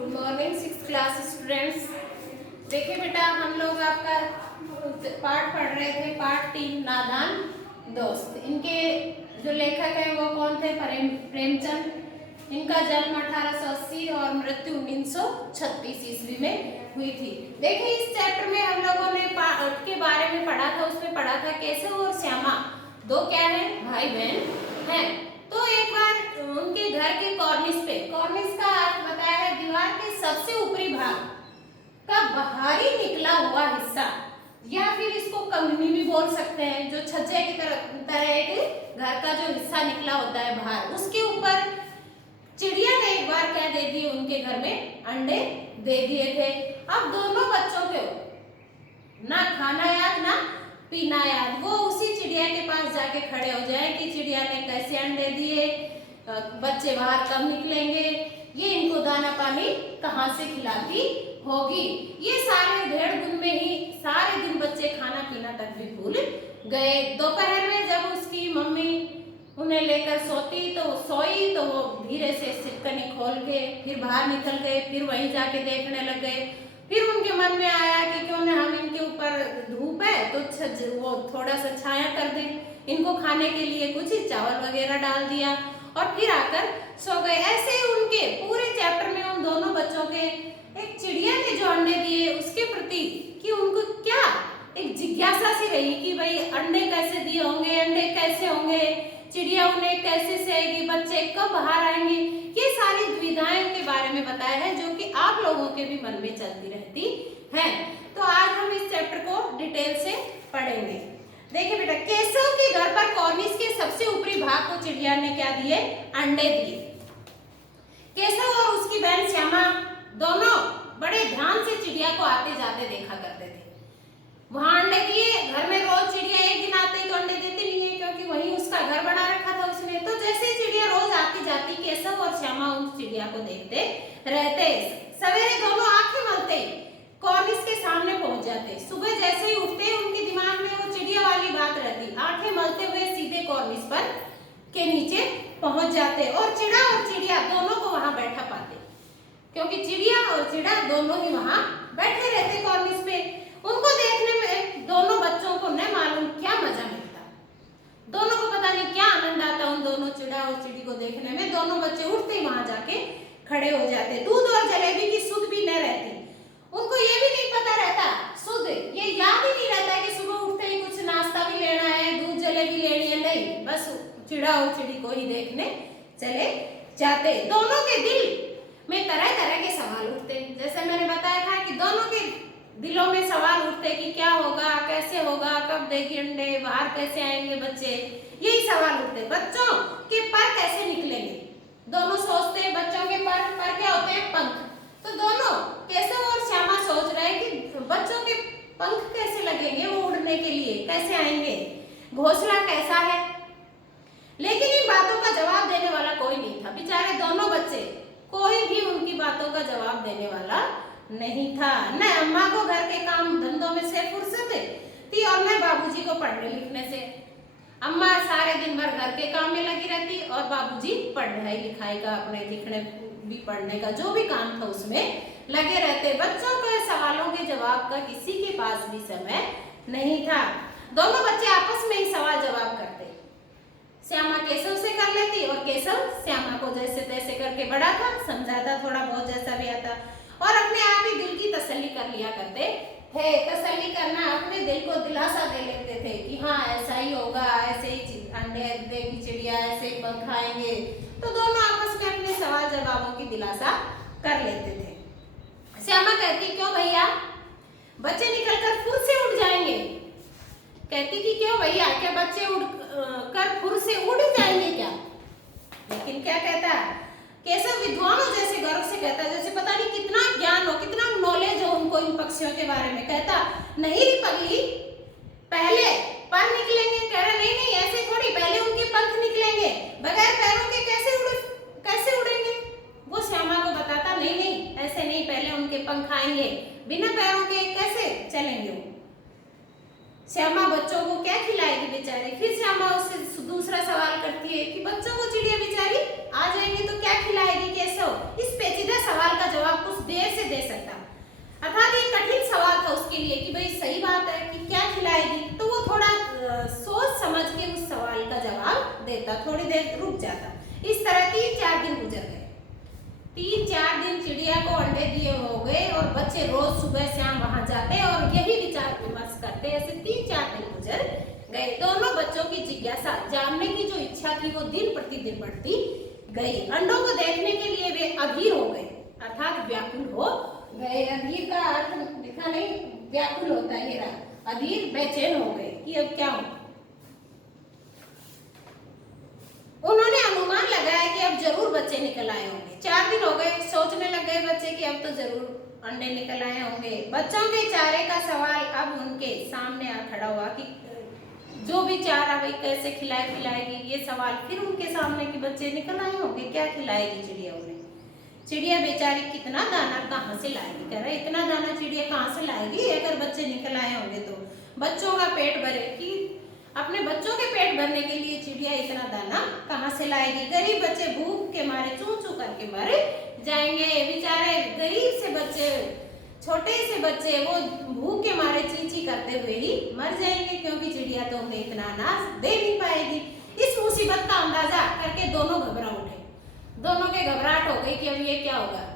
Good morning six class students. देखिए बेटा, हम लोग आपका पाठ पढ़ रहे थे, पाठ 3 नादान दोस्त। इनके जो लेखक हैं वो कौन थे? प्रेमचंद। इनका जन्म 1880 और मृत्यु 1936 ईस्वी में हुई थी। देखिए, इस चैप्टर में हम लोगों ने के बारे में पढ़ा था। उसमें पढ़ा था केशव और श्यामा दो क्या है, भाई बहन हैं। तो एक बार उनके घर के कॉर्निस पे, कॉर्निस का अर्थ बताया है दीवार के सबसे ऊपरी भाग का बाहरी निकला हुआ हिस्सा, या फिर इसको कमनी भी बोल सकते हैं, जो छज्जे की तरह एक घर का जो हिस्सा निकला होता है बाहर, उसके ऊपर चिड़िया ने एक बार क्या दे दिए, उनके घर में अंडे दे दिए थे। अब दोनों बच्चों को ना खाना याद ना पीना याद, वो उसी चिड़िया के पास जाके खड़े हो जाए कि चिड़िया ने कैसे अंडे दिए, बच्चे बाहर कब निकलेंगे, ये इनको दाना पानी कहाँ से खिलाती होगी। ये सारे 1.5 दिन में ही सारे दिन बच्चे खाना पीना तक भी भूल गए। दोपहर में जब उसकी मम्मी उन्हें लेकर सोई तो वो धीरे से सिकनी खोल के फिर बाहर निकल गए, फिर वहीं जाके देखने लग गए। फिर उनके मन में आया कि क्यों न हम इनके ऊपर धूप है तो वो थोड़ा सा छाया कर दें, इनको खाने के लिए कुछ चावल वगैरह डाल दिया और फिर आकर सो गए। ऐसे ही उनके पूरे चैप्टर में उन दोनों बच्चों के एक चिड़िया ने जो अंडे दिए उसके प्रति कि उनको क्या एक जिज्ञासा सी रही कि भाई अंडे कैसे दिए होंगे, अंडे कैसे होंगे, चिड़िया उन्हें कैसे सेएगी, बच्चे कब बाहर आएंगे। ये सारी दुविधाएं के बारे में बताया है जो कि आप लोगों के भी मन में चलती रहती हैं। तो आज हम इस चैप्टर को डिटेल से पढ़ेंगे। देखिए बेटा, केशव के घर पर कॉर्निस के सबसे ऊपरी भाग को चिड़िया ने क्या दिए? अंडे दिए। केशव और उसकी बहन श्यामा दोनों बड़े ध्यान से चिड़िया को आते जाते देखा करते थे। वहां अंडे दिए, घर में रोज चिड़िया एक दिन आते ही तो अंडे देती नहीं है, क्योंकि वहीं उसका घर बना रखा था उसने। तो जैसे ही चिड़िया रोज आती जाती, केशव और श्यामा उस चिड़िया को देखते रहते। सवेरे दोनों आंखें मलते कॉर्निस के सामने पहुंच जाते। सुबह जैसे ही उठते उनके दिमाग में वो चिड़िया वाली बात रहती, आंखें मलते हुए सीधे कॉर्निस पर के नीचे पहुंच जाते और चिड़ा और चिड़िया दोनों को वहां बैठा पाते, क्योंकि चिड़िया और चिड़ा दोनों ही वहां बैठे रहते कॉर्निस पे। उनको देखने में दोनों बच्चों को न मालूम क्या मजा मिलता, दोनों को पता नहीं क्या आनंद आता उन दोनों चिड़ा और चिड़ी को देखने में। दोनों बच्चे उठते ही वहां जाके खड़े हो जाते। दूध और जलेबी की सुध भी न रहती, उनको ये भी नहीं पता रहता सुध, ये याद ही नहीं रहता कि सुबह उठते ही कुछ नाश्ता भी लेना है, दूध जलेबी लेनी है, नहीं, बस चिड़ा और चिड़ी को ही देखने चले जाते। दोनों के दिल में तरह तरह के सवाल उठते। जैसे मैंने बताया था कि दोनों के दिलों में सवाल उठते कि क्या होगा, कैसे होगा, कब देगी अंडे, बाहर कैसे आएंगे बच्चे, यही सवाल उठते। बच्चों के पर कैसे निकलेंगे, दोनों सोचते। बच्चों के पर क्या होते हैं? पंख। तो दोनों केशव और श्यामा सोच रहे कि बच्चों के पंख कैसे लगेंगे, वो उड़ने के लिए कैसे आएंगे, घोंसला कैसा है। लेकिन इन बातों का जवाब देने वाला कोई नहीं था। बेचारे दोनों बच्चे, कोई भी उनकी बातों का जवाब देने वाला नहीं था। न अम्मा को घर के काम धंधों में से फुर्सत थी और न बाबूजी को पढ़ने लिखने से। अम्मा सारे दिन भर घर के काम में लगी रहती और बाबूजी पढ़ाई लिखाई का, अपने लिखने भी पढ़ने का जो भी काम था उसमें लगे रहते। बच्चों के सवालों के जवाब का किसी के पास भी समय नहीं था। दोनों बच्चे आपस में ही सवाल जवाब करते। श्यामा केशव से कर लेती और केशव श्यामा को जैसे तैसे करके बड़ा था, समझाता थोड़ा बहुत जैसा भी आता, और अपने आप ही दिल की तसल्ली कर लिया करते थे। तसल्ली करना, अपने दिल को दिलासा दे लेते थे कि हाँ ऐसा ही होगा, ऐसे ही अंडे देगी चिड़िया, ऐसे ही पंख आएंगे। तो दोनों आपस में अपने सवाल जवाबों की दिलासा कर लेते थे। श्यामा कहती, क्यों भैया बच्चे निकलकर फुर से उड़ जाएंगे? कहती कि क्यों भैया, क्या बच्चे उड़ कर फुर से उड़ जाएंगे क्या? लेकिन क्या कहता केशव विद्वानों जैसे गर्व से कहता, जैसे पता नहीं कितना ज्ञान हो, कितना नॉलेज हो उनको इन पक्षियों के बारे में। कहता, नहीं रे पगली, पहले पर निकलेंगे। कह रहा, नहीं नहीं ऐसे थोड़ी, पहले उनके पंख निकलेंगे, बगैर पैरों के कैसे उड़ेंगे। वो श्यामा को बताता, नहीं नहीं ऐसे नहीं, पहले उनके पंख आएंगे, बिना पैरों के कैसे चलेंगे वो। श्यामा बच्चों को क्या खिलाएगी बेचारी? फिर श्यामा उससे दूसरा सवाल करती है कि बच्चों को चिड़िया बेचारी आ जाएंगे तो क्या खिलाएगी केशव? इस पेचीदा सवाल का जवाब कुछ लिए कि भाई सही बात है कि क्या खिलाएगी, तो वो थोड़ा सोच समझ के उस सवाल का जवाब देता, थोड़ी देर रुक जाता। इस तरह 3-4 दिन गुजर गए। 3-4 दिन चिड़िया को अंडे दिए हो गए और बच्चे रोज सुबह शाम वहां जाते और यही विचार विमर्श करते। ऐसे 3-4 दिन गुजर गए। दोनों बच्चों की जिज्ञासा, जानने की जो इच्छा थी, वो दिन प्रतिदिन बढ़ती गई। अंडों को देखने के लिए वे अधीर हो गए, अर्थात व्याकुल हो गए। अधीर का अर्थ लिखा नहीं, व्याकुल होता है, ये रहा। अधीर बेचैन हो गए कि अब क्या हो। उन्होंने अनुमान लगाया कि अब जरूर बच्चे निकल आए होंगे। 4 दिन हो गए, सोचने लग गए बच्चे कि अब तो जरूर अंडे निकल आए होंगे। बच्चों के चारे का सवाल अब उनके सामने आ खड़ा हुआ कि जो भी चारा भाई कैसे खिलाएगी, ये सवाल फिर उनके सामने कि बच्चे निकल आए होंगे, क्या खिलाएगी चिड़िया उन्हें। चिड़िया बेचारी कितना दाना कहाँ से लाएगी, कह रहे इतना दाना चिड़िया कहाँ से लाएगी अगर बच्चे निकल आए होंगे तो। बच्चों का पेट भरे कि अपने बच्चों के पेट भरने के लिए चिड़िया इतना दाना कहाँ से लाएगी। गरीब बच्चे भूख के मारे चू चू करके मर जाएंगे। बेचारे गरीब से बच्चे, छोटे से बच्चे, वो भूख के मारे चींची करते हुए ही मर जाएंगे, क्योंकि चिड़िया तो उन्हें इतना अनाज दे नहीं पाएगी। इस मुसीबत का अंदाजा करके दोनों घबरा उठे। दोनों के घबराहट हो गई कि अब ये क्या होगा।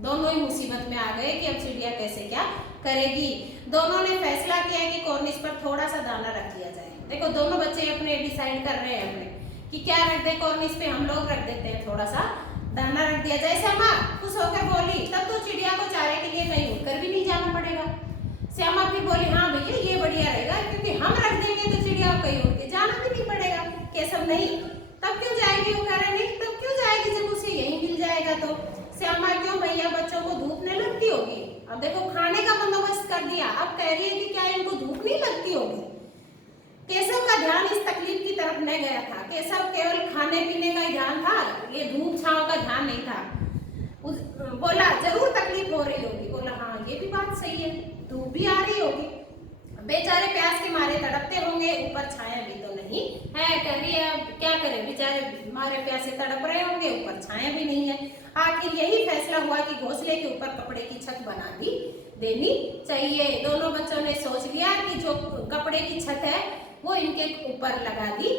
दोनों ही मुसीबत में आ गए कि अब चिड़िया कैसे क्या करेगी। दोनों ने फैसला किया कि कॉर्निश पर थोड़ा सा दाना रख दिया जाए। देखो दोनों बच्चे अपने डिसाइड कर रहे हैं अपने कि क्या रख दे कॉर्निश पे। हम लोग रख देते हैं थोड़ा सा दाना रख दिया जाए। श्यामा खुश होकर बोली, तब तो चिड़िया को चारे के लिए कहीं उठकर भी नहीं जाना पड़ेगा। श्यामा फिर बोली, हाँ भैया ये बढ़िया रहेगा, क्योंकि हम रख देंगे तो चिड़िया को कहीं उठ के जाना भी नहीं पड़ेगा। केशव नहीं, तब क्यों जाएगी, वो कह रहे नहीं तब क्यों जाएगी जब उसे यही मिल जाएगा तो। श्यामा क्यों भैया, बच्चों को धूप नहीं लगती होगी। अब देखो खाने का बंदोबस्त कर दिया, अब कह रही है कि क्या इनको धूप नहीं लगती होगी। केशव का ध्यान इस तकलीफ की तरफ नहीं गया था। केशव केवल खाने पीने का ही ध्यान था, ये धूप छांव का ध्यान नहीं था। बोला जरूर तकलीफ हो रही होगी। बोला हाँ ये भी बात सही है, धूप भी आ रही होगी, बेचारे प्यास के मारे तड़पते होंगे, ऊपर छाया भी तो नहीं है। कह रही है अब क्या करें, बेचारे मारे प्यासे तड़प रहे होंगे, ऊपर छाया भी नहीं है। आखिर यही फैसला हुआ कि घोंसले के ऊपर कपड़े की छत बना दी देनी चाहिए। दोनों बच्चों ने सोच लिया कि जो कपड़े की छत है वो इनके ऊपर लगा दी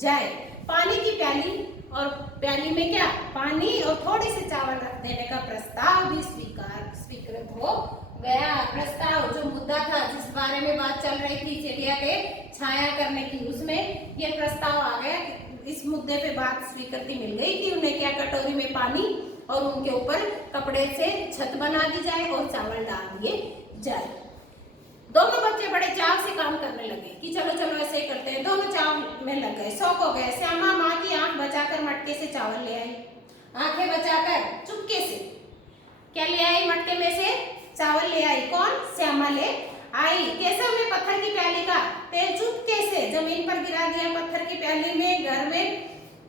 जाए। पानी की प्याली, और प्याली में क्या पानी और थोड़े से चावल रख देने का प्रस्ताव भी स्वीकृत हो गया। प्रस्ताव जो मुद्दा था, जिस बारे में बात चल रही थी चिड़िया के छाया करने की, उसमें ये प्रस्ताव आ गया। इस मुद्दे पे बात स्वीकृति मिल गई कि उन्हें क्या कटोरी में पानी और उनके ऊपर कपड़े से छत बना दी जाए और चावल डाल दिए जाए। दोनों बच्चे बड़े चाव से काम करने लगे कि चलो चलो ऐसे ही करते हैं। दोनों चाव में लग गए, शौक हो गए। श्यामा माँ की आंख बचाकर मटके से चावल ले आई। आंखें बचाकर चुपके से क्या ले आई, मटके में से चावल ले आई। कौन, श्यामा ले आई। केशव ने पत्थर की प्याली का तेल चुपके से जमीन पर गिरा दिया। पत्थर की प्याली में घर में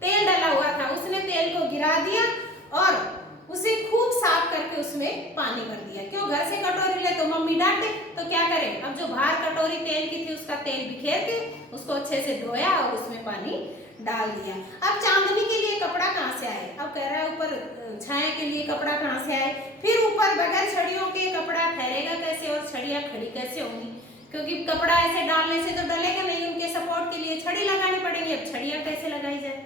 तेल डला हुआ था, उसने तेल को गिरा दिया और उसे खूब साफ करके उसमें पानी भर दिया। क्यों, घर से कटोरी ले तो मम्मी डांटे, तो क्या करें। अब जो बाहर कटोरी तेल की थी उसका तेल बिखेर के उसको अच्छे से धोया और उसमें पानी डाल दिया। अब चांदनी के लिए कपड़ा कहाँ से आए, अब कह रहा है ऊपर छाया के लिए कपड़ा कहाँ से आए। फिर ऊपर बगैर छड़ियों के कपड़ा ठहरेगा कैसे और छड़ियाँ खड़ी कैसे होंगी, क्योंकि कपड़ा ऐसे डालने से तो डलेगा नहीं, उनके सपोर्ट के लिए छड़ी लगानी पड़ेगी। अब छड़ियाँ कैसे लगाई जाए।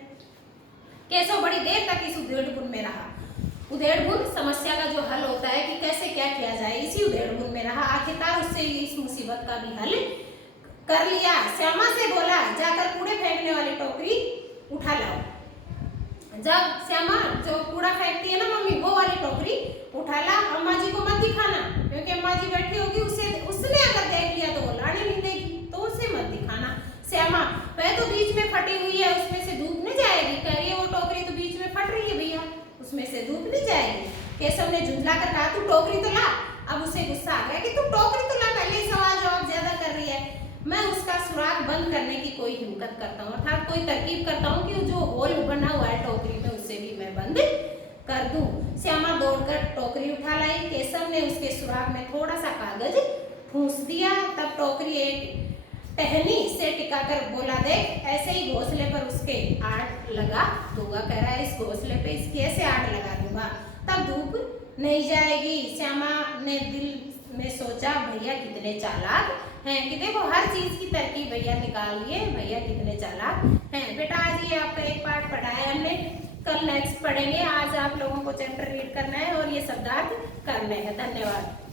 केशव बड़ी देर तक इस उधेड़-बुन में रहा। उधेड़-बुन समस्या का जो हल होता है कि कैसे क्या किया जाए, इसी उधेड़-बुन में रहा। आखिरकार उससे इस मुसीबत का भी हल कर लिया। श्यामा से बोला, जाकर कूड़े फेंकने वाली टोकरी उठा लाओ। जब श्यामा जो कूड़ा फेंकती है ना मम्मी, वो वाली टोकरी उठा ला। अम्मा जी को मत दिखाना, क्योंकि अम्मा जी बैठी होगी, उसने अगर देख लिया तो वो लाने नहीं देगी, तो उसे मत दिखाना। श्यामा, वह तो बीच में फटी हुई है, उसमें से धूप नहीं जाएगी। कह रही है वो टोकरी तो बीच में फट रही है भैया, उसमें से धूप नहीं जाएगी। केशव ने झुंझला कर कहा, तू टोकरी तो ला। अब उसे गुस्सा आ गया कि तू टोकरी तो ला, पहले ही सवाल जवाब ज्यादा कर रही है। मैं उसका सुराग बंद करने की कोई हिम्मत करता हूँ, अर्थात कोई तरकीब करता हूँ कि जो होल बना हुआ है टोकरी में उसे भी मैं बंद कर दूं। श्यामा दौड़कर टोकरी उठा लाई। केशव ने उसके सुराग में थोड़ा सा कागज ठूंस दिया। तब टोकरी एक टहनी से टिकाकर बोला, देख ऐसे ही घोंसले पर उसके आड़ लगा दूंगा। कह रहा है इस घोंसले पे इसकी ऐसे आड़ लगा दूंगा, तब धूप नहीं जाएगी। श्यामा ने दिल में सोचा भैया कितने चालाक हैं, कि देखो हर चीज की तरकीब भैया निकाल लिए, भैया कितने चालाक हैं। बेटा आज ये आपका एक पार्ट पढ़ा है हमने, कल नेक्स्ट पढ़ेंगे। आज आप लोगों को चैप्टर रीड करना है और ये शब्दार्थ करने हैं। धन्यवाद।